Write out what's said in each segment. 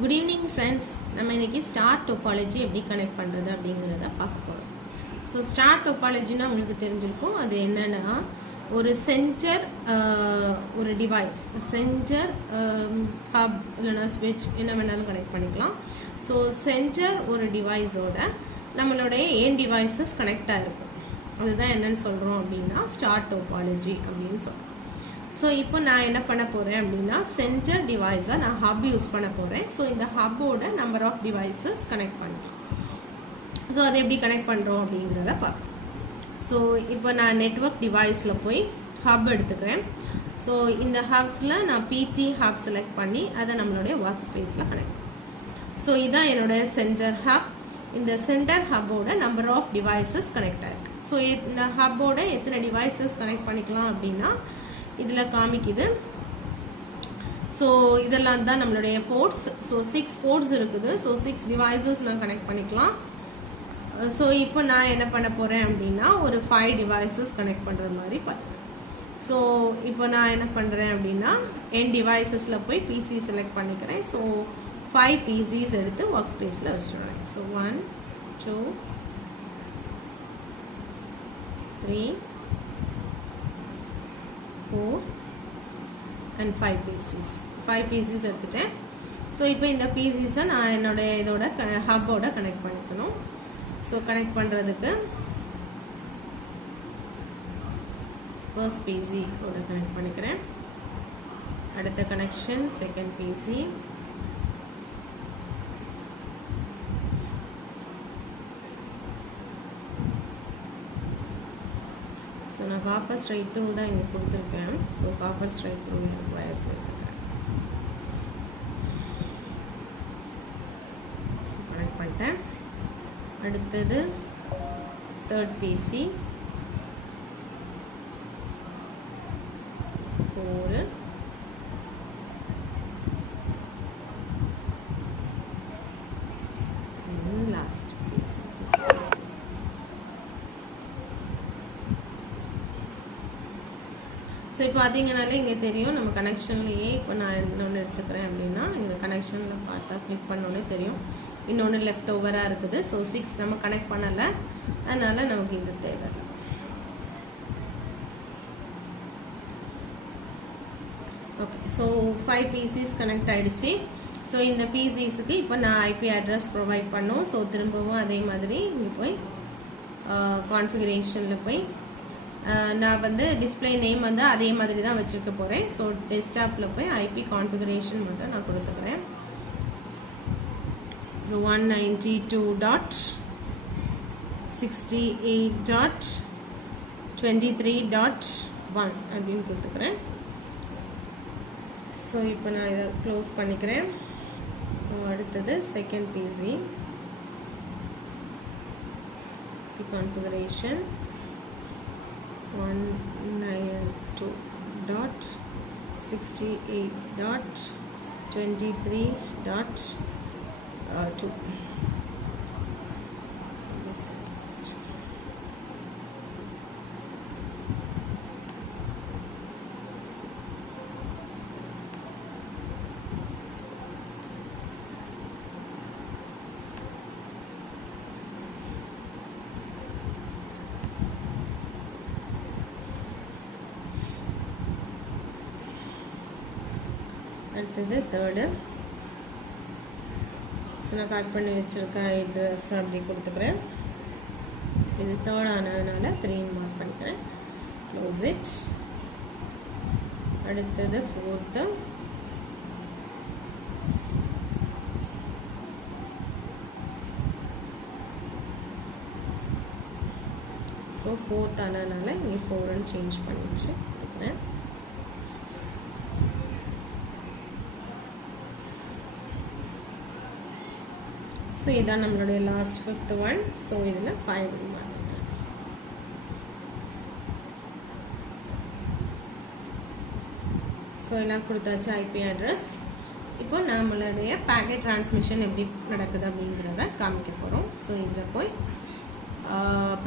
Good evening friends. நம்ம இன்னைக்கு star topology எப்படி கனெக்ட் பண்றது அப்படிங்கறத பார்க்க போறோம். ஸோ ஸ்டார் டோபாலஜினா உங்களுக்கு தெரிஞ்சிருக்கும். அது என்னன்னா ஒரு சென்டர் ஒரு டிவைஸ் சென்டர் ஹப் இல்லைனா ஸ்விட்ச் என்ன வேணாலும் கனெக்ட் பண்ணிக்கலாம். ஸோ சென்டர் ஒரு டிவைஸோட நம்மளுடைய ஏன் டிவைசஸ் கனெக்ட் ஆகிருக்கும். அதுதான் என்னன்னு சொல்கிறோம் அப்படின்னா ஸ்டார் டோபாலஜி அப்படின்னு சொல்கிறோம். ஸோ இப்போ நான் என்ன பண்ண போகிறேன் அப்படின்னா சென்டர் டிவைஸை நான் ஹப் யூஸ் பண்ண போகிறேன். ஸோ இந்த ஹப்போட நம்பர் ஆஃப் டிவைசஸ் கனெக்ட் பண்ணுறேன். ஸோ அதை எப்படி கனெக்ட் பண்ணுறோம் அப்படிங்கிறத பார்ப்போம். ஸோ இப்போ நான் நெட்வொர்க் டிவைஸில் போய் ஹப் எடுத்துக்கிறேன். ஸோ இந்த ஹப்ஸில் நான் பிடி ஹப் செலக்ட் பண்ணி அதை நம்மளுடைய ஒர்க் ஸ்பேஸில் கனெக்ட். ஸோ இதுதான் என்னோடய சென்டர் ஹப். இந்த சென்டர் ஹப்போட நம்பர் ஆஃப் டிவைசஸ் கனெக்ட் ஆகிருக்கு. ஸோ இந்த ஹப்போட எத்தனை டிவைசஸ் கனெக்ட் பண்ணிக்கலாம் அப்படின்னா இதில் காமிக்குது. ஸோ இதெல்லாம் தான் நம்மளுடைய போர்ட்ஸ். ஸோ 6 போர்ட்ஸ் இருக்குது. ஸோ 6 டிவைசஸ் நான் கனெக்ட் பண்ணிக்கலாம். ஸோ இப்போ நான் என்ன பண்ண போகிறேன் அப்படின்னா ஒரு 5 டிவைசஸ் கனெக்ட் பண்ணுறது மாதிரி பார்த்துக்கிறேன். ஸோ இப்போ நான் என்ன பண்ணுறேன் அப்படின்னா என் டிவைசஸில் போய் பிசி செலக்ட் பண்ணிக்கிறேன். ஸோ 5 பிசிஸ் எடுத்து ஒர்க் ஸ்பேஸில் வச்சுடுறேன். So 1 2 3 4 and 5 pieces. 5 pieces எடுத்துட்டேன். ஸோ இப்போ இந்த பீசஸை நான் என்னோடய இதோட ஹப்போட கனெக்ட் பண்ணிக்கணும். ஸோ கனெக்ட் பண்ணுறதுக்கு ஃபர்ஸ்ட் பிசியோட கனெக்ட் பண்ணிக்கிறேன். அடுத்த கனெக்ஷன் செகண்ட் பிசி. ஸோ நான் காப்பர் ஸ்ட்ரைட் த்ரூ தான் இங்கே கொடுத்துருக்கேன். ஸோ காப்பர் ஸ்ட்ரைட் த்ரூ எனக்கு வயர்ஸ் எடுத்துக்கிறேன். ஸோ கனெக்ட் பண்ணிட்டேன். அடுத்தது third PC 4 last PC. So இப்போ பார்த்தீங்கனாலே இங்கே தெரியும் நம்ம கனெக்ஷன்லேயே. இப்போ நான் இன்னொன்று எடுத்துக்கிறேன் அப்படின்னா இந்த கனெக்ஷனில் பார்த்தா கிளிக் பண்ணோன்னே தெரியும் இன்னொன்று லெஃப்ட் ஓவராக இருக்குது. ஸோ 6 நம்ம கனெக்ட் பண்ணலை, அதனால் நமக்கு இது தேவை. ஓகே, ஸோ 5 பிசிஸ் கனெக்ட் ஆகிடுச்சு. ஸோ இந்த பிசிஸுக்கு இப்போ நான் ஐபி அட்ரஸ் ப்ரொவைட் பண்ணோம். ஸோ திரும்பவும் அதே மாதிரி இங்கே போய் கான்ஃபிகரேஷனில் போய் நான் வந்து டிஸ்பிளே நேம் வந்து அதே மாதிரி தான் வச்சுருக்க போகிறேன். ஸோ டெஸ்க்டாப்பில் போய் ஐபி கான்ஃபிகரேஷன் மட்டும் நான் கொடுத்துக்கிறேன். ஸோ 192.68.23.1 அப்படின்னு கொடுத்துக்கிறேன். ஸோ இப்போ நான் இதை க்ளோஸ் பண்ணிக்கிறேன். அடுத்தது செகண்ட் பிசி கான்ஃபிகரேஷன் 192.68.23.2. அடுத்தது தேர்டு. ஸோ நான் கட் பண்ணி வச்சுருக்கேன் அட்ரஸ் அப்படி கொடுத்துக்கிறேன். இது தேர்ட் ஆனதுனால 3 மார்க் பண்ணிக்கிறேன். Close it. அடுத்தது ஃபோர்த்து. ஸோ ஃபோர்த் ஆனதுனால இங்கே 4ன்னு சேஞ்ச் பண்ணிடுச்சு கொடுக்குறேன். ஸோ இதான் நம்மளுடைய லாஸ்ட் 5th ஒன். ஸோ இதில் 5 மாற்றிக்கிறேன். ஸோ எல்லாம் கொடுத்தாச்சு ஐபி அட்ரஸ். இப்போ நம்மளுடைய பேக்கெட் டிரான்ஸ்மிஷன் எப்படி நடக்குது அப்படிங்கிறத காமிக்க போகிறோம். ஸோ இதில் போய்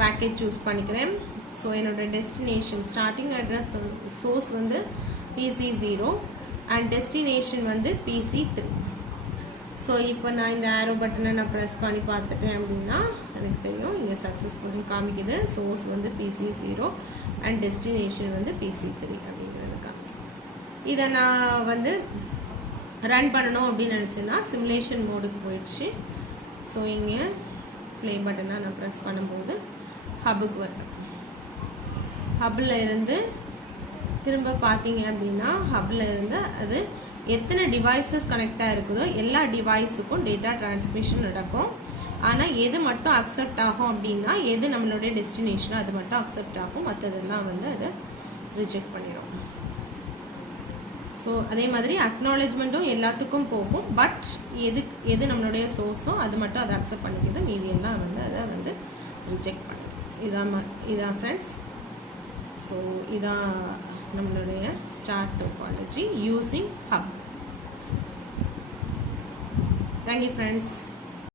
பேக்கெட் சூஸ் பண்ணிக்கிறேன். ஸோ என்னோடய டெஸ்டினேஷன் ஸ்டார்டிங் அட்ரஸ் சோர்ஸ் வந்து PC0 அண்ட் டெஸ்டினேஷன் வந்து PC3. ஸோ இப்போ நான் இந்த ஆரோ பட்டனை நான் ப்ரெஸ் பண்ணி பார்த்துட்டேன் அப்படின்னா எனக்கு தெரியும் இங்கே சக்ஸஸ்ஃபுல்னு காமிக்குது. சோர்ஸ் வந்து PC0 அண்ட் டெஸ்டினேஷன் வந்து PC3 அப்படிங்கிறதுக்காக. இதை நான் வந்து ரன் பண்ணணும் அப்படின்னு நினச்சேன்னா சிமுலேஷன் மோடுக்கு போயிடுச்சு. ஸோ இங்கே ப்ளே பட்டனை நான் ப்ரெஸ் பண்ணும்போது ஹப்புக்கு வருது. ஹப்பில் இருந்து திரும்ப பார்த்தீங்க அப்படின்னா ஹப்பில் இருந்து அது எத்தனை டிவைசஸ் கனெக்டாக இருக்குதோ எல்லா டிவைஸுக்கும் டேட்டா டிரான்ஸ்மிஷன் நடக்கும். ஆனால் எது மட்டும் அக்செப்ட் ஆகும் அப்படின்னா எது நம்மளுடைய டெஸ்டினேஷனோ அது மட்டும் அக்செப்ட் ஆகும், மற்றதெல்லாம் வந்து அதை ரிஜெக்ட் பண்ணிடும். ஸோ அதே மாதிரி அக்னாலேஜ்மெண்ட்டும் எல்லாத்துக்கும் போகும். பட் எது நம்மளுடைய சோர்ஸோ அது மட்டும் அதை அக்செப்ட் பண்ணிக்கிது, மீதியெல்லாம் வந்து அதை வந்து ரிஜெக்ட் பண்ணுது. இதான் ஃப்ரெண்ட்ஸ். ஸோ இதான் நம்மளுடைய star topology using hub. Thank you friends.